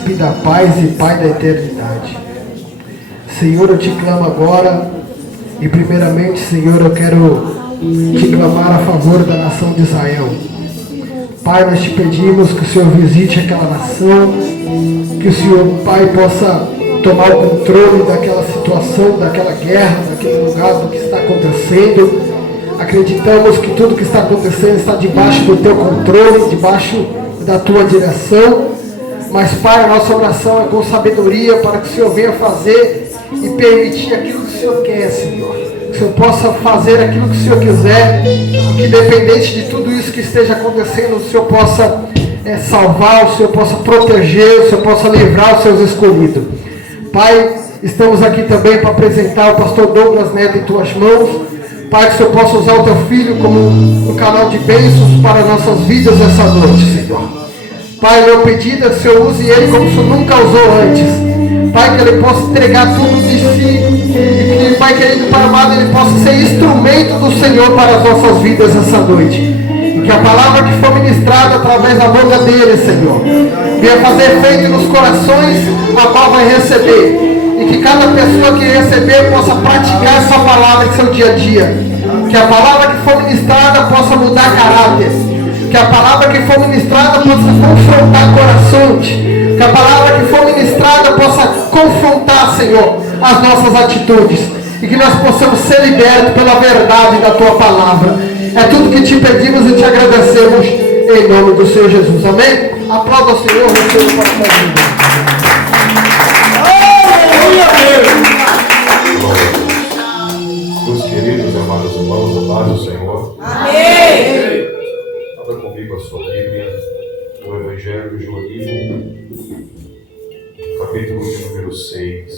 príncipe da paz e pai da eternidade. Senhor, eu te clamo agora, e primeiramente, Senhor, eu quero te clamar a favor da nação de Israel. Pai, nós te pedimos que o Senhor visite aquela nação, que o Senhor, Pai, possa tomar o controle daquela situação, daquela guerra, daquele lugar, do que está acontecendo. Acreditamos que tudo que está acontecendo está debaixo do teu controle, debaixo da tua direção. Mas, Pai, a nossa oração é com sabedoria para que o Senhor venha fazer e permitir aquilo que o Senhor quer, Senhor. Que o Senhor possa fazer aquilo que o Senhor quiser, e que independente de tudo isso que esteja acontecendo, o Senhor possa salvar, o Senhor possa proteger, o Senhor possa livrar os seus escolhidos. Pai, estamos aqui também para apresentar o pastor Douglas Neto em tuas mãos. Pai, que o Senhor possa usar o teu filho como um canal de bênçãos para nossas vidas essa noite, Senhor. Pai, meu pedido é que o Senhor use ele como o Senhor nunca usou antes. Pai, que ele possa entregar tudo de si, e que, Pai querido, Pai amado, ele possa ser instrumento do Senhor para as nossas vidas essa noite. E que a palavra que for ministrada através da boca dele, Senhor, venha fazer efeito nos corações a qual vai receber. E que cada pessoa que receber possa praticar essa palavra em seu dia a dia. Que a palavra que for ministrada possa mudar caráter. Que a palavra que for ministrada possa confrontar corações. Que a palavra que for ministrada possa confrontar, Senhor, as nossas atitudes. E que nós possamos ser libertos pela verdade da tua palavra. É tudo que te pedimos e te agradecemos em nome do Senhor Jesus. Amém? Aplauda o Senhor, receba para a sua vida. Meus queridos, amados irmãos, amados do Senhor. Amém. Abra comigo a sua Bíblia, o Evangelho de João, capítulo de número 6.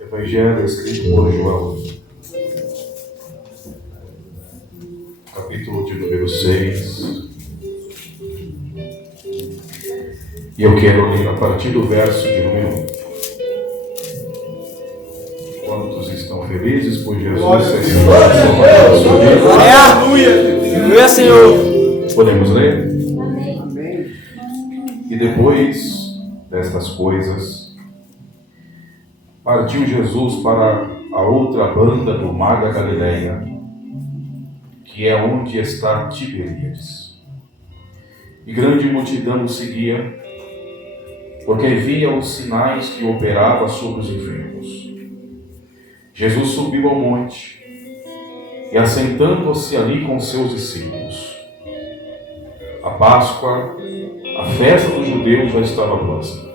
Evangelho escrito por João, capítulo de número 6. E eu quero ler a partir do verso de número 1. Quantos estão felizes por Jesus? Aleluia! Aleluia, Senhor! Podemos ler? Amém. E depois destas coisas, partiu Jesus para a outra banda do mar da Galileia, que é onde está Tiberíades. E grande multidão o seguia, porque via os sinais que operava sobre os enfermos. Jesus subiu ao monte e, assentando-se ali com seus discípulos, a Páscoa, a festa dos judeus, já estava próxima.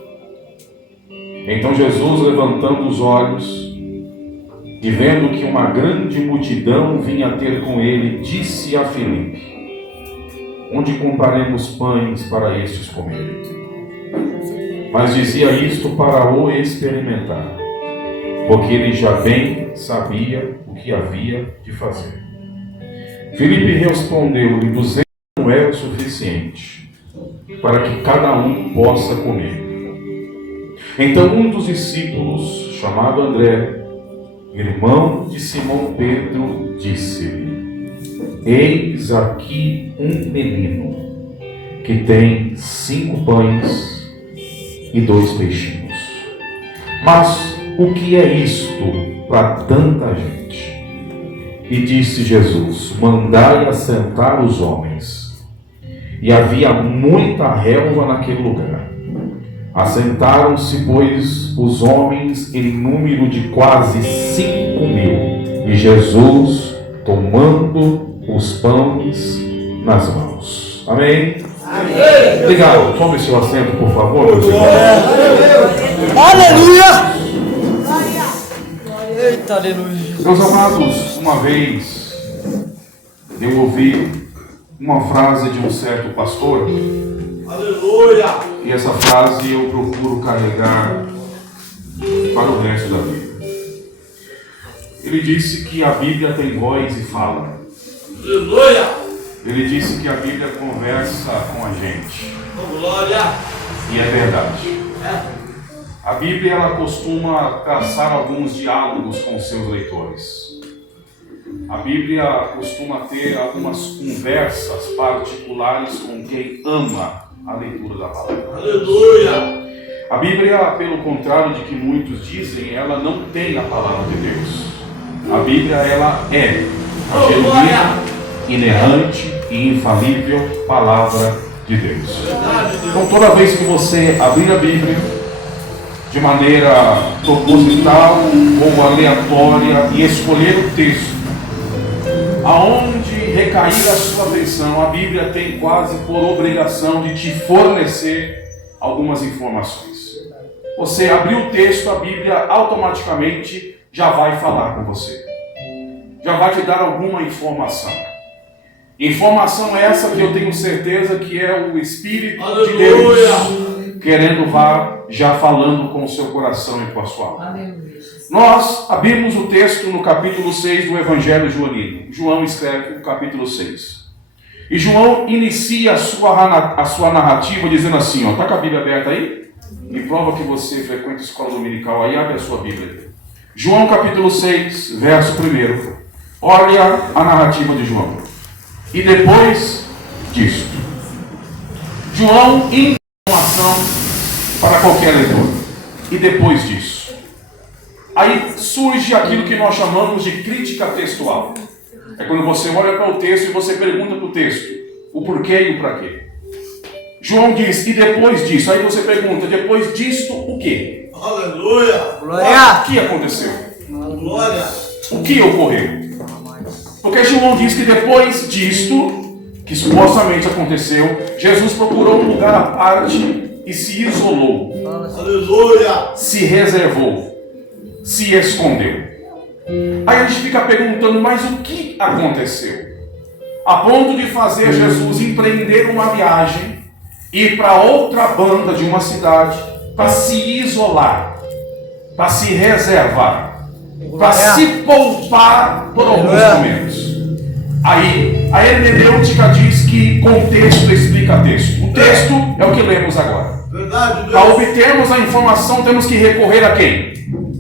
Então Jesus, levantando os olhos e vendo que uma grande multidão vinha ter com ele, disse a Filipe: onde compraremos pães para estes comerem? Mas dizia isto para o experimentar, porque ele já bem sabia o que havia de fazer. Filipe respondeu-lhe: 200 não é o suficiente para que cada um possa comer. Então um dos discípulos, chamado André, irmão de Simão Pedro, disse-lhe: eis aqui um menino que tem 5 pães e 2 peixinhos. Mas o que é isto para tanta gente? E disse Jesus: mandai assentar os homens. E havia muita relva naquele lugar. Assentaram-se, pois, os homens em número de quase 5.000. E Jesus, tomando os pães nas mãos. Amém? Amém. Obrigado. Tome seu assento, por favor, meus irmãos. Aleluia! Eita, aleluia. Meus amados, uma vez eu ouvi uma frase de um certo pastor. Aleluia! E essa frase eu procuro carregar para o resto da vida. Ele disse que a Bíblia tem voz e fala. Aleluia! Ele disse que a Bíblia conversa com a gente. Glória! E é verdade. A Bíblia ela costuma traçar alguns diálogos com seus leitores. A Bíblia costuma ter algumas conversas particulares com quem ama a leitura da palavra. Aleluia! A Bíblia, pelo contrário de que muitos dizem, ela não tem a palavra de Deus. A Bíblia, ela é a genuína, inerrante e infalível palavra de Deus. Então, toda vez que você abrir a Bíblia de maneira proposital ou aleatória e escolher o texto aonde recair a sua atenção, a Bíblia tem quase por obrigação de te fornecer algumas informações. Você abriu o texto, a Bíblia automaticamente já vai falar com você. Já vai te dar alguma informação. Informação essa que eu tenho certeza que é o Espírito de Deus querendo já falando com o seu coração e com a sua alma. Nós abrimos o texto no capítulo 6 do Evangelho Joanino. João escreve no capítulo 6. E João inicia a sua narrativa dizendo assim, está com a Bíblia aberta aí? Me prova que você frequenta a escola dominical aí, abre a sua Bíblia. João capítulo 6, verso 1. Olha a narrativa de João. E depois disto. João, informação para qualquer leitor. E depois disso. Aí surge aquilo que nós chamamos de crítica textual. É quando você olha para o texto e você pergunta para o texto o porquê e o para quê. João diz, e depois disso. Aí você pergunta, depois disto, o quê? Aleluia! Glória! O que aconteceu? Glória! O que ocorreu? Porque João diz que depois disto, que supostamente aconteceu, Jesus procurou um lugar à parte e se isolou. Aleluia! Se reservou. Se escondeu. Aí a gente fica perguntando, mas o que aconteceu? A ponto de fazer Jesus empreender uma viagem, ir para outra banda de uma cidade, para se isolar, para se reservar, para se poupar por alguns momentos. Aí a hermenêutica diz que contexto explica texto. O texto é o que lemos agora. Para obtermos a informação, temos que recorrer a quem?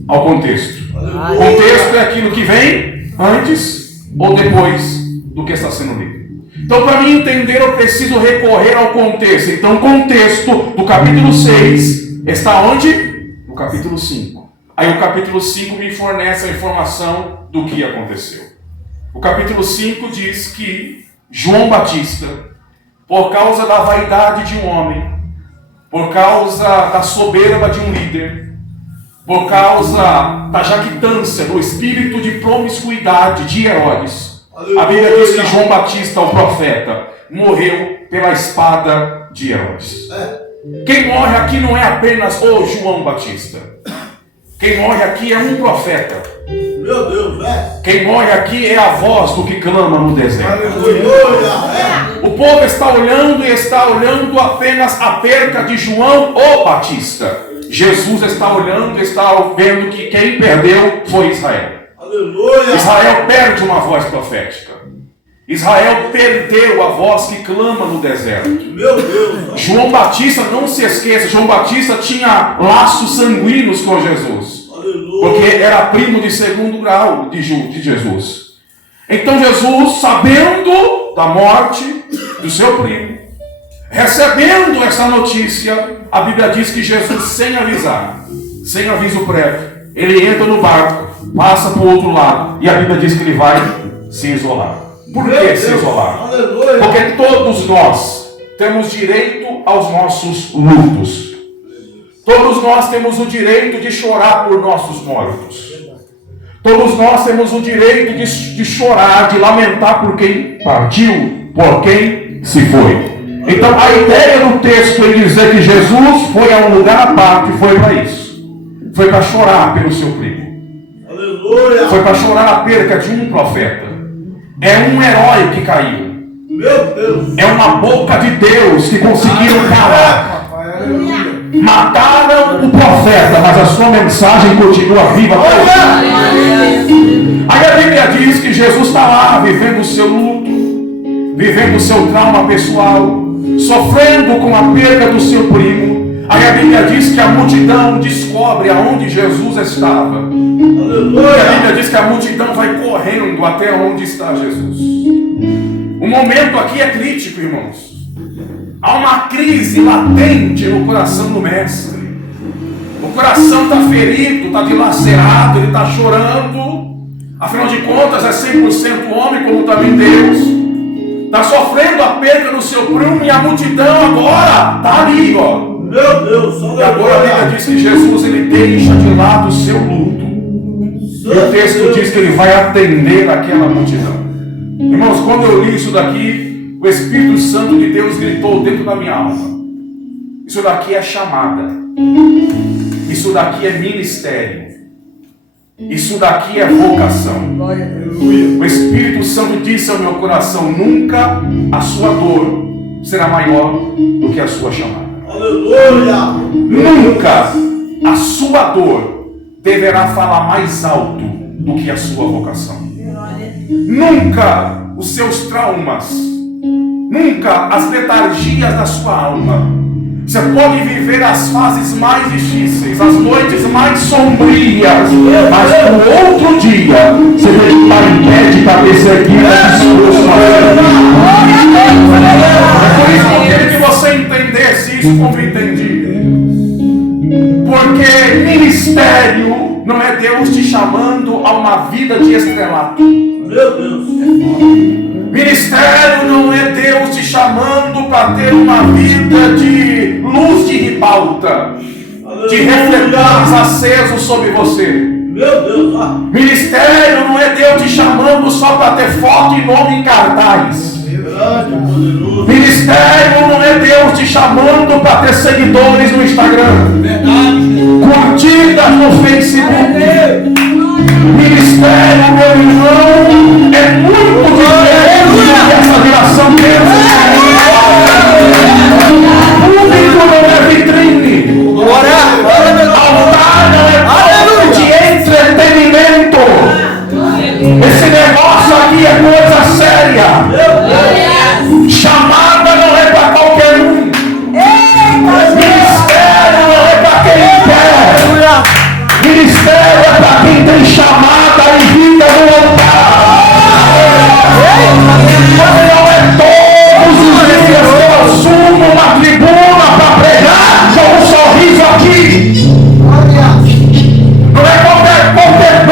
Ao contexto. O contexto é aquilo que vem antes ou depois do que está sendo lido. Então, para mim entender, eu preciso recorrer ao contexto. Então, o contexto do capítulo 6 está onde? No capítulo 5. Aí o capítulo 5 me fornece a informação do que aconteceu. O capítulo 5 diz que João Batista, por causa da vaidade de um homem, por causa da soberba de um líder, por causa da jactância, do espírito de promiscuidade de Herodes, a Bíblia diz que João Batista, o profeta, morreu pela espada de Herodes. Quem morre aqui não é apenas o João Batista. Quem morre aqui é um profeta. Meu Deus, Quem morre aqui é a voz do que clama no deserto. Aleluia! O povo está olhando e está olhando apenas a perca de João o Batista. Jesus está olhando e está vendo que quem perdeu foi Israel. Aleluia! Israel perde uma voz profética. Israel perdeu a voz que clama no deserto. Meu Deus! João Batista, não se esqueça, João Batista tinha laços sanguíneos com Jesus. Aleluia! Porque era primo de segundo grau de Jesus. Então Jesus, sabendo da morte do seu primo, recebendo essa notícia, a Bíblia diz que Jesus, sem avisar, sem aviso prévio, ele entra no barco, passa para o outro lado, e a Bíblia diz que ele vai se isolar. Por que se isolar? Porque todos nós temos direito aos nossos lutos. Todos nós temos o direito de chorar por nossos mortos. Todos nós temos o direito de chorar, de lamentar por quem partiu, por quem se foi. Então a ideia do texto é dizer que Jesus foi a um lugar à parte, foi para isso. Foi para chorar pelo seu primo. Aleluia! Foi para chorar a perca de um profeta. É um herói que caiu. Meu Deus! É uma boca de Deus que conseguiram calar. Mataram o profeta, mas a sua mensagem continua viva. Aí a Bíblia diz que Jesus está lá vivendo o seu luto, vivendo o seu trauma pessoal, sofrendo com a perda do seu primo. Aí a Bíblia diz que a multidão descobre aonde Jesus estava. E a Bíblia diz que a multidão vai correndo até onde está Jesus. O momento aqui é crítico, irmãos. Há uma crise latente no coração do mestre. O coração está ferido, está dilacerado, ele está chorando. Afinal de contas, é 100% homem, como também Deus. Está sofrendo a perda do seu primo e a multidão agora está ali, ó. Meu Deus, E agora a Bíblia diz que Jesus ele deixa de lado o seu luto. E o texto diz que ele vai atender aquela multidão. Irmãos, quando eu li isso daqui, o Espírito Santo de Deus gritou dentro da minha alma. Isso daqui é chamada. Isso daqui é ministério. Isso daqui é vocação. O Espírito Santo disse ao meu coração: nunca a sua dor será maior do que a sua chamada. aleluia. Nunca a sua dor deverá falar mais alto do que a sua vocação. Nunca os seus traumas, nunca as letargias da sua alma. Você pode viver as fases mais difíceis, as noites mais sombrias, mas no outro dia você tem que estar em pé de cabeça erguida, disposto a É por isso que eu queria que você entendesse isso como entendi. Porque ministério não é Deus te chamando a uma vida de estrelato. Meu Deus. Ministério não é Deus te chamando para ter uma vida de luz de ribalta, de refletores acesos sobre você. Meu Deus. Ministério não é Deus te chamando só para ter foto e nome em cartaz. Ministério não é Deus te chamando para ter seguidores no Instagram, curtidas no Facebook. Ministério, meu irmão, é muito diferente do que essa geração pensa. Público não é vitrine. Altar não é palco de entretenimento. Esse negócio aqui é coisa séria. Chamada não é para qualquer um. Ministério não é para quem quer. Ministério é para quem tem chamada e vida no altar. Não é todos os dias que eu assumo uma tribuna para pregar com um sorriso aqui. Não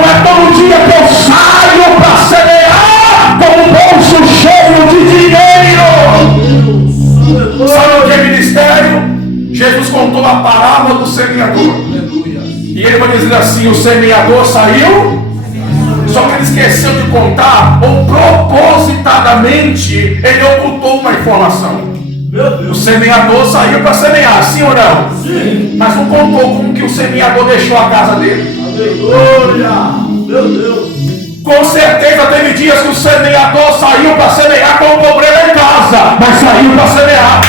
é todo dia que eu saio para semear com um bolso cheio de dinheiro. Sabe o que é ministério? Jesus contou a parábola do semeador. E ele vai dizer assim: o semeador saiu, só que ele esqueceu de contar, ou propositadamente ele ocultou uma informação. O semeador saiu para semear, sim ou não? Sim. Mas não contou como que o semeador deixou a casa dele. Aleluia. Meu Deus. Com certeza teve dias que o semeador saiu para semear com o problema em casa, mas saiu para semear.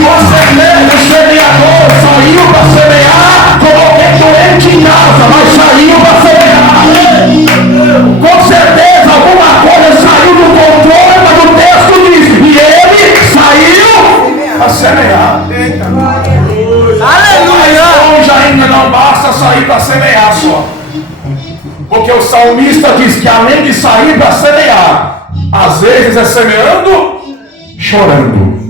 Com certeza o semeador saiu para semear com alguém doente em casa, mas saiu para semear. Com certeza alguma coisa saiu do controle, mas o texto diz: e ele saiu para semear. Aleluia! Longe ainda não basta sair para semear só. Porque o salmista diz que além de sair para semear, às vezes é semeando, chorando.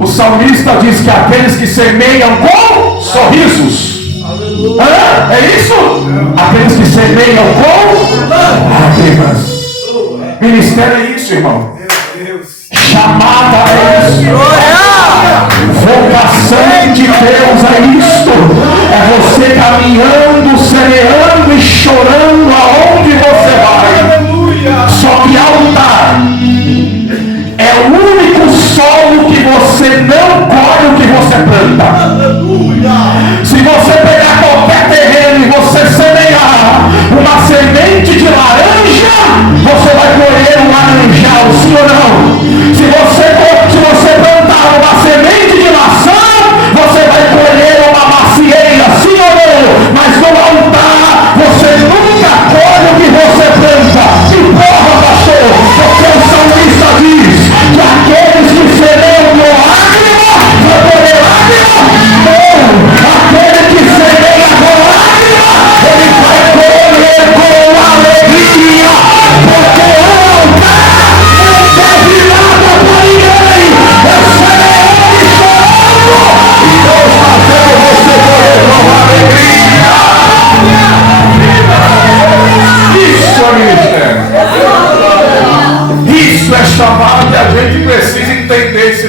O salmista diz que aqueles que semeiam com sorrisos. É isso? Aqueles que semeiam com lágrimas. Ministério é isso, irmão. Chamada é isso. Vocação de Deus é isto. É você caminhando, semeando e chorando aonde você vai. Só que altar é o único solo que você não colhe o que você planta. Se você pegar qualquer terreno e você semear uma semente de laranja, você vai colher um laranjal, sim ou não? Se você plantar uma semente de maçã, você vai colher uma macieira, sim ou não? Mas no altar, você nunca colhe o que você planta. Que porra, pastor? Porque o salmista diz que aqueles que semeiam com lágrima vão colher lágrima? Não! Aquele que semeia com lágrima, ele vai colher com alegria. Porque o altar não deve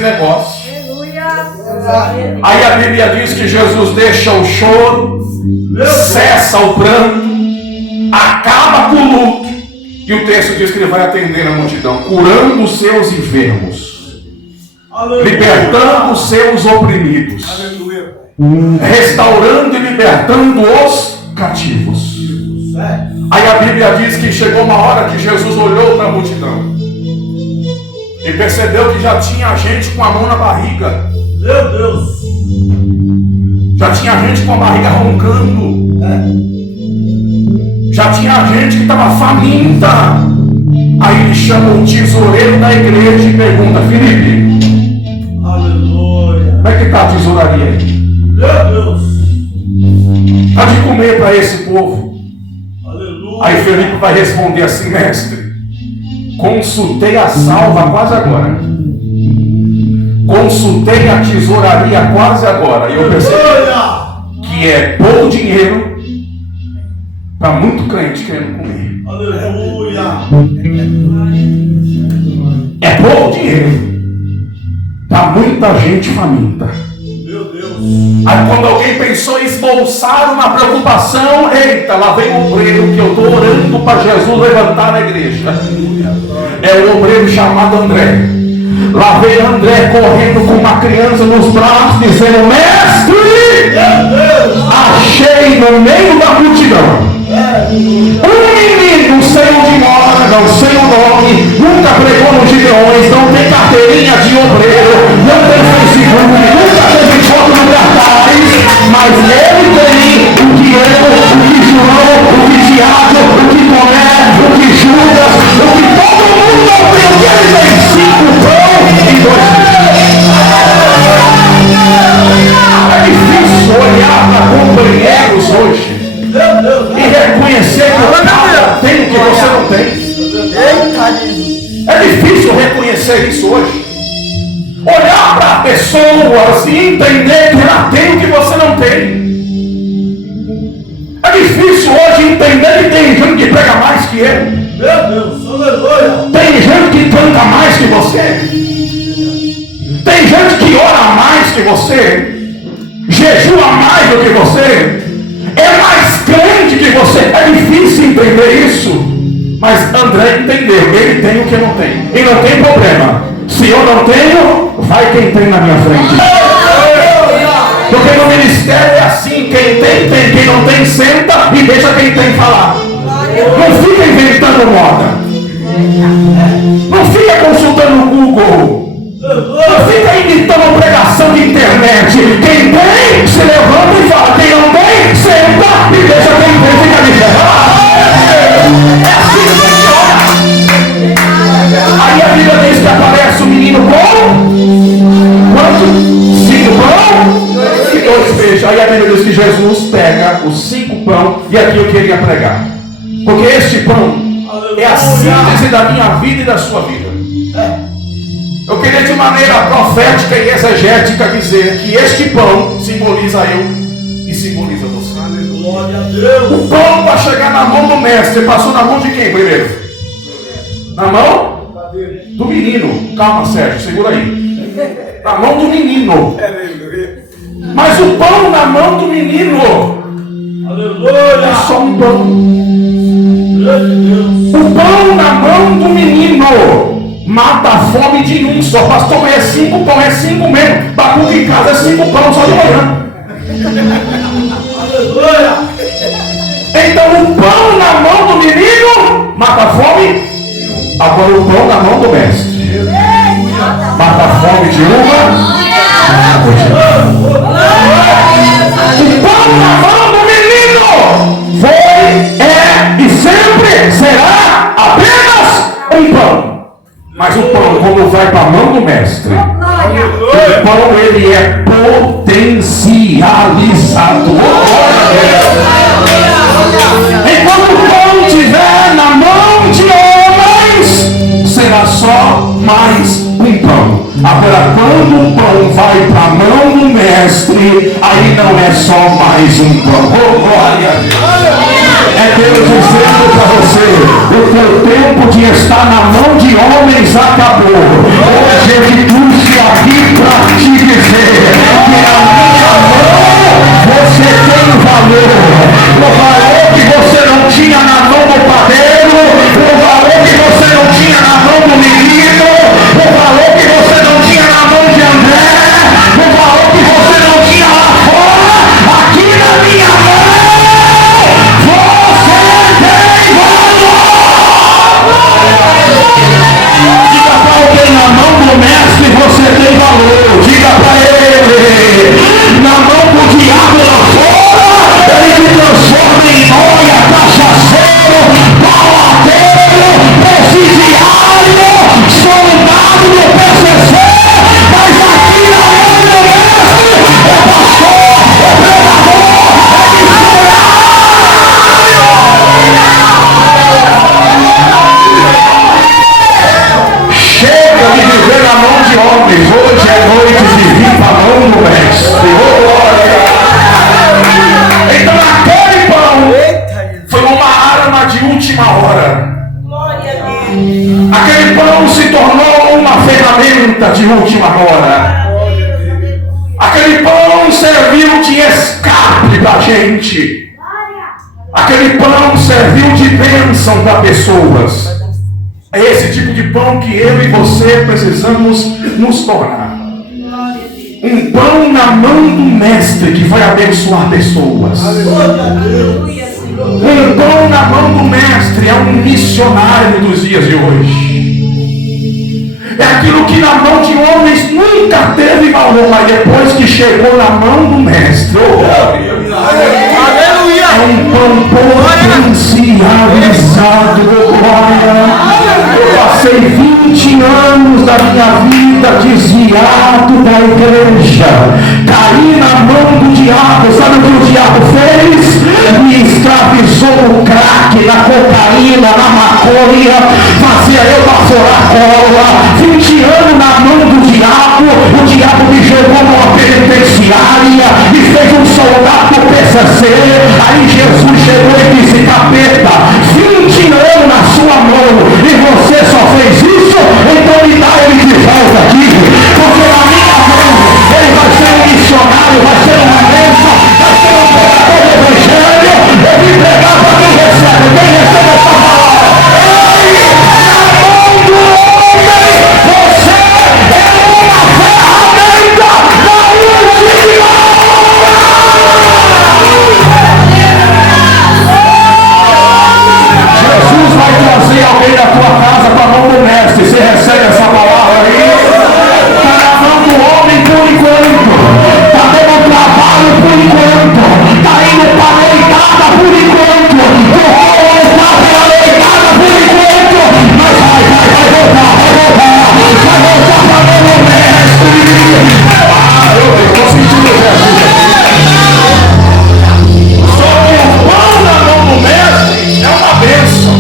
negócio. Aí a Bíblia diz que Jesus deixa o choro, cessa o pranto, acaba com o luto. E o texto diz que ele vai atender a multidão, curando os seus enfermos, libertando os seus oprimidos, restaurando e libertando os cativos. Aí a Bíblia diz que chegou uma hora que Jesus olhou para a multidão e percebeu que já tinha gente com a mão na barriga. Meu Deus! Já tinha gente com a barriga roncando. Já tinha gente que estava faminta. Aí ele chama o tesoureiro da igreja e pergunta: Felipe, Aleluia! como é que está a tesouraria aí? Meu Deus! Está de comer para esse povo? Aleluia! Aí Felipe vai responder assim: mestre, consultei a salva quase agora. Consultei a tesouraria quase agora. E eu percebi que é pouco dinheiro para muito crente querendo comer. Aleluia! É pouco dinheiro para muita gente faminta. Meu Deus! Aí quando alguém pensou em esboçar uma preocupação, eita, lá vem o obreiro que eu estou orando para Jesus levantar na igreja. É o obreiro chamado André. Lá vem André correndo com uma criança nos braços, dizendo: mestre, achei no meio da multidão um menino, não sei onde mora, não sei o nome, nunca pregou nos Gideões, não tem carteirinha de obreiro, não tem Facebook, nunca teve foto no cartaz, mas ele tem o que eu, o que João, o que Tiago, o que Tomé, o que Judas, o que todo mundo não tem. O que ele tem? 5 pão e 2 peixes. É difícil olhar para companheiros hoje e reconhecer que o cara tem o que você não tem. É difícil reconhecer isso hoje. Olhar para pessoas e entender que ela tem o que você não tem. É difícil hoje entender que tem gente que prega mais que eu. Meu Deus! Aleluia! Tem gente que canta mais que você. Tem gente que ora mais que você. Jejua mais do que você. É mais crente que você. É difícil entender isso. Mas André entendeu. Ele tem o que eu não tenho. E não tem problema. Se eu não tenho, vai quem tem na minha frente. Porque no ministério é assim: quem tem, tem. Quem não tem, senta e deixa quem tem falar. Não fica inventando moda. Não fica consultando o Google. Não fica imitando pregação de internet. Quem tem, se levanta e fala. Quem não tem, senta e deixa quem tem ficar de ferrar. É assim que funciona. Aí a Bíblia diz que aparece um menino bom. Quanto? 5 pão e 2 peixes. Aí a Bíblia diz que Jesus pega os 5 pão. E aqui eu queria pregar. Porque este pão é a síntese da minha vida e da sua vida. Eu queria de maneira profética e exegética dizer que este pão simboliza eu e simboliza você. Glória a Deus! O pão para chegar na mão do mestre passou na mão de quem primeiro? Na mão do menino. Calma, Sérgio, segura aí. Na mão do menino. Mas o pão na mão do menino Aleluia! é só um pão. Deus! O pão na mão do menino mata a fome de um só. Pastor, mas é 5 pão, é 5 mesmo. Bacuca em casa é 5 pão só de manhã. Aleluia! Então o pão na mão do menino mata a fome. Agora o pão na mão do mestre mata a fome de uma. O pão na mão do menino foi, é e sempre será apenas um pão. Mas o pão, quando vai para a mão do mestre, o pão ele é potencializado. Enquanto o pão estiver na mão de homens, será só mais um pão. Agora, quando o pão vai para a mão do mestre, aí não é só mais um pão. Oh, glória! É É Deus dizendo para você: o teu tempo de estar na mão de homens acabou. Hoje ele trouxe aqui para te dizer que na minha mão você tem valor. O valor que você não tinha na mão do padeiro, o valor que você não tinha na mão do menino, o valor que você não tinha na mão de André, o valor que você não tinha lá fora, aqui na minha mão, você tem valor. Diga para alguém: na mão do mestre você tem valor. Diga para ele: na mão do diabo lá fora, ele te transforma em noia, cachaceiro, baladeiro, presidiário, soldado do PCC, mas aqui na mão do mestre é pastor, é pregador, é missionário. Chega de viver na mão de homens. Hoje é noite de vir para a mão do mestre. Oh, glória. Então aquele pão foi uma arma de última hora. Aquele pão se tornou uma ferramenta de última hora. Aquele pão serviu de escape para a gente. Aquele pão serviu de bênção para pessoas. É esse tipo de pão que eu e você precisamos nos tornar. Um pão na mão do mestre que vai abençoar pessoas. Um pão na mão do mestre é um missionário dos dias de hoje. É aquilo que na mão de homens nunca teve valor, mas depois que chegou na mão do mestre, é um pão potencializado, glória. Eu passei 20 anos da minha vida desviado da igreja. Caí na mão do diabo. Sabe o que o diabo fez? Me escravizou no crack, na cocaína, na maconha. Fazia eu baforar cola. 20 anos na mão do diabo. O diabo me jogou numa penitenciária e fez um soldado do PCC. Aí Jesus chegou e disse: capeta, 20 anos na sua mão e você só fez isso? Então me dá ele de volta aqui, porque na minha mão ele vai ser um missionário, vai ser uma bênção, vai ser um pregador do evangelho. Eu vim pregar para quem recebe. Quem recebe essa palavra? Ei, na mão do homem você é uma ferramenta da última hora. Jesus vai trazer alguém da tua casa para a mão do mestre. Você recebe essa palavra aí? Está na mão do homem por enquanto. Está dando trabalho por enquanto. Está indo para a noitada por enquanto. Está para a noitada por enquanto. Mas vai voltar. Vai voltar para a mão do mestre. Eu estou sentindo Jesus. Só que o pão na mão do mestre é uma bênção.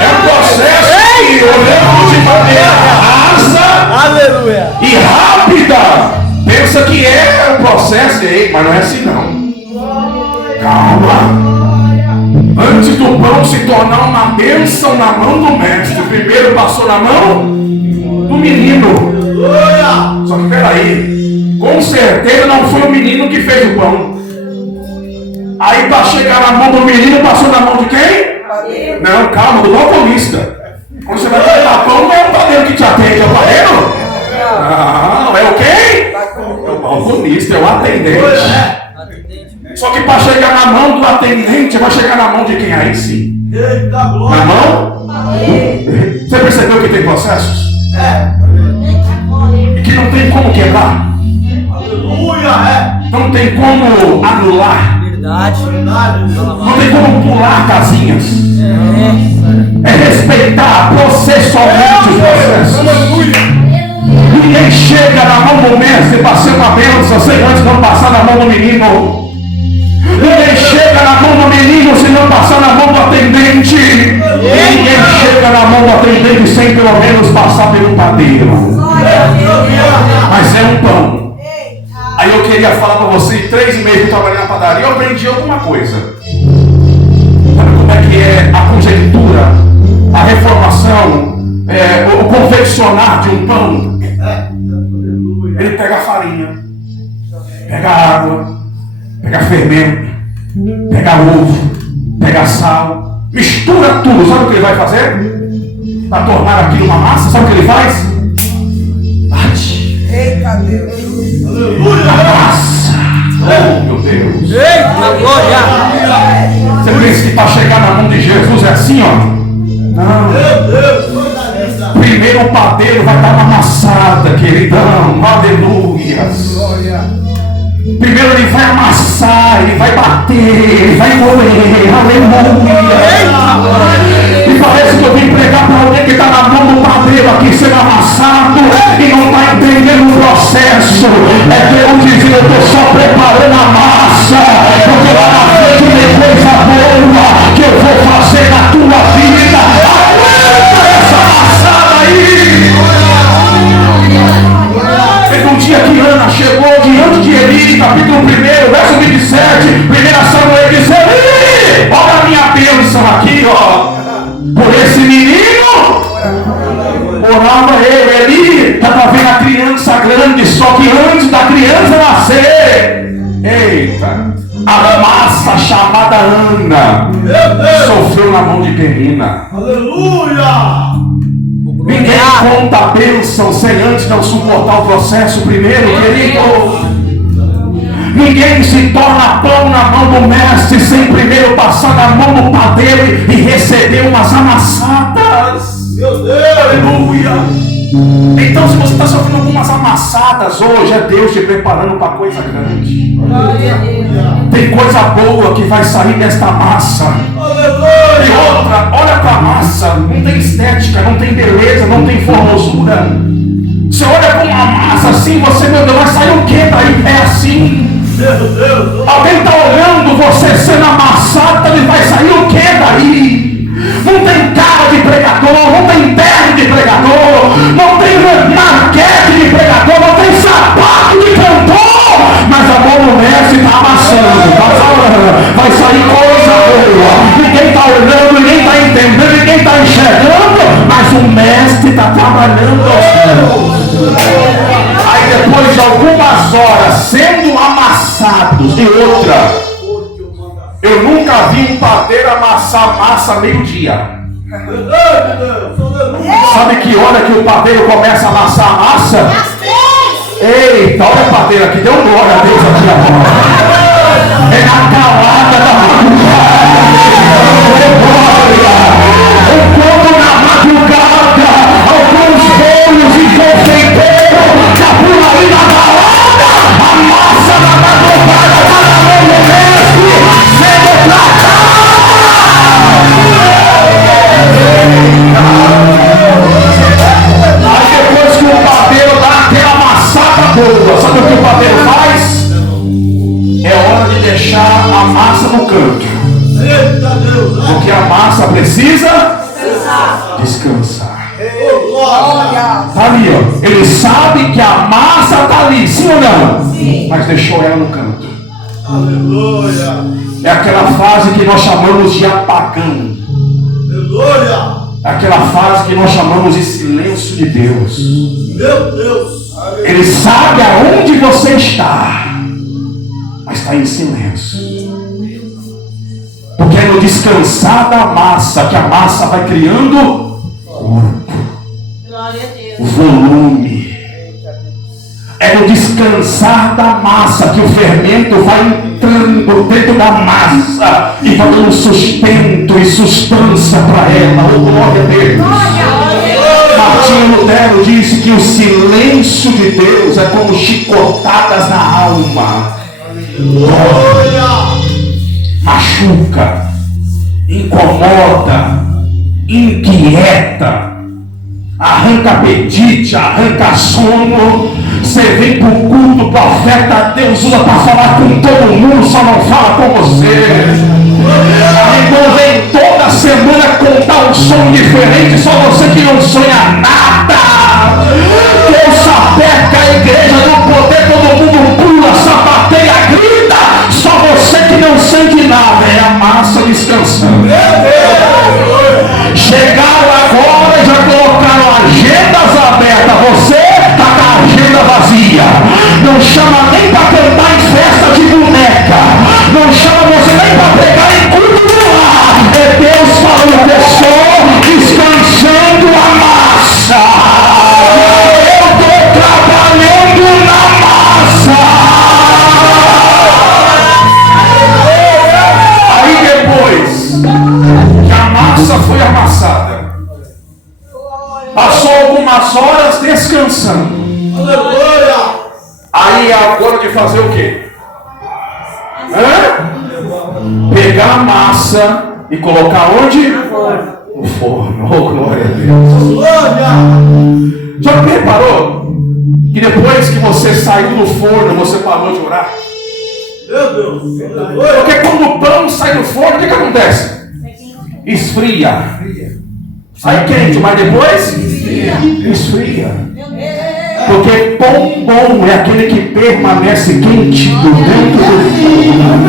É um processo que olhamos de maneira rasa e rápida. Pensa que é um processo, mas não é assim não. Calma. Antes do pão se tornar uma bênção na mão do mestre, primeiro passou na mão do menino. Só que peraí, com certeza não foi o menino que fez o pão. Aí para chegar na mão do menino passou na mão de quem? Não, calma, do balconista. Quando você vai pegar pão, não é o padeiro que te atende, é o padeiro? Não, é o quem? É o balconista, é o atendente. Só que para chegar na mão do atendente, vai chegar na mão de quem aí sim? Na mão? Você percebeu que tem processos? E que não tem como quebrar? Não tem como anular? Não tem como pular casinhas. É respeitar processualmente os processos. Ninguém chega na mão do mestre para ser uma bênção sem antes não passar na mão do menino. Ninguém chega na mão do menino se não passar na mão do atendente. Ninguém chega na mão do atendente sem pelo menos passar pelo padeiro. Mas é um pão. Aí eu queria falar para você, em 3 meses que eu trabalhei na padaria, eu aprendi alguma coisa. que é a conjectura, a reformação, o confeccionar de um pão? Ele pega a farinha, pega a água, pega fermento, pega ovo, pega sal, mistura tudo. Sabe o que ele vai fazer? Para tornar aquilo uma massa, sabe o que ele faz? Bate. Eita Deus. Massa. Oh, meu Deus. Eita glória. Você pensa que para chegar na mão de Jesus é assim, ó? Não. Primeiro o padeiro vai dar uma amassada, queridão. Aleluias. Primeiro ele vai amassar, ele vai bater, ele vai moer. Aleluia. E parece que eu vim pregar para alguém que está na mão do padeiro aqui sendo amassado e não está entendendo o processo. É Deus dizendo: eu estou só preparando a massa, porque lá na frente tem coisa boa que eu vou fazer na tua vida. Aguenta essa amassada aí. Teve um dia que Ana chegou diante de Eli, capítulo 1, verso 27, 1 Samuel, diz: Eli, olha a minha bênção aqui, ó. Por esse menino, orava Eli, já está vendo a criança grande, só que antes da criança nascer, eita, a massa chamada Ana sofreu na mão de Penina. Aleluia! Ninguém conta a bênção sem antes não suportar o processo primeiro, querido. Ninguém se torna pão na mão do mestre sem primeiro passar na mão do padeiro e receber umas amassadas. Meu Deus! Aleluia! Então, se você está sofrendo algumas amassadas hoje, é Deus te preparando para coisa grande. Tem coisa boa que vai sair desta massa. E outra, olha para a massa, não tem estética, não tem beleza, não tem formosura. Você olha para uma massa assim, você, meu Deus, vai sair o que daí? É assim. Alguém está olhando você sendo amassado, e vai sair o que daí? Não tem cara de pregador, não tem terno de pregador, não tem maquete de pregador, não tem sapato de cantor, mas a mão do mestre está amassando, vai sair coisa boa. Ninguém está olhando, ninguém está entendendo, ninguém está enxergando, mas o mestre está trabalhando aos céus. Aí depois de algumas horas sendo amassados, e outra, eu nunca vi um padeiro amassar massa meio-dia. Sabe que hora que o padeiro começa a amassar a massa? Eita, olha a padeira aqui, deu glória a Deus aqui agora. É na calada da madrugada. Enquanto na madrugada, alguns bolos e confeiteiro tá por aí na balada, a massa da madrugada tá na mão do mestre, sendo tratada. Aí depois que o padeiro dá aquela amassada boa, sabe o que o padeiro faz? É hora de deixar a massa no canto. Porque a massa precisa descansar. Tá ali, ó. Ele sabe que a massa tá ali, sim ou não? Sim. Mas deixou ela no canto. Aleluia! É aquela fase que nós chamamos de apagão. Aleluia! É aquela fase que nós chamamos de silêncio de Deus. Meu Deus! Ele sabe aonde você está, mas está em silêncio. Porque é no descansar da massa que a massa vai criando corpo, volume. É no descansar da massa que o fermento vai entrando dentro da massa e vai dando sustento e sustância para ela. Oh, glória a Deus! Martinho Lutero disse que o silêncio de Deus é como chicotadas na alma. Machuca, incomoda, inquieta, arranca apetite, arranca sono. Você vem para o culto, profeta, Deus usa para falar com todo mundo, só não fala com você. Então vem toda semana contar um sonho diferente, só você que não sonha nada. Deus sapeca a igreja no poder, todo mundo pula, sapateia, grita, só você que não sente nada. É a massa descansando. dia. Não chama nem para cantar em festa de boneca. Não chama você nem para pregar em culto do lar. É Deus falando, eu estou descansando a massa. Eu estou trabalhando na massa. Aí depois que a massa foi amassada, passou algumas horas descansando. Aleluia. Aí é a hora de fazer o quê? Pegar a massa e colocar onde? No forno. Oh, glória a Deus. Glória. Já reparou que depois que você saiu do forno, você parou de orar? Meu Deus. Aleluia. Porque quando o pão sai do forno, o que acontece? Esfria. Sai quente, mas depois esfria. Porque pão bom é aquele que permanece quente dentro do forno.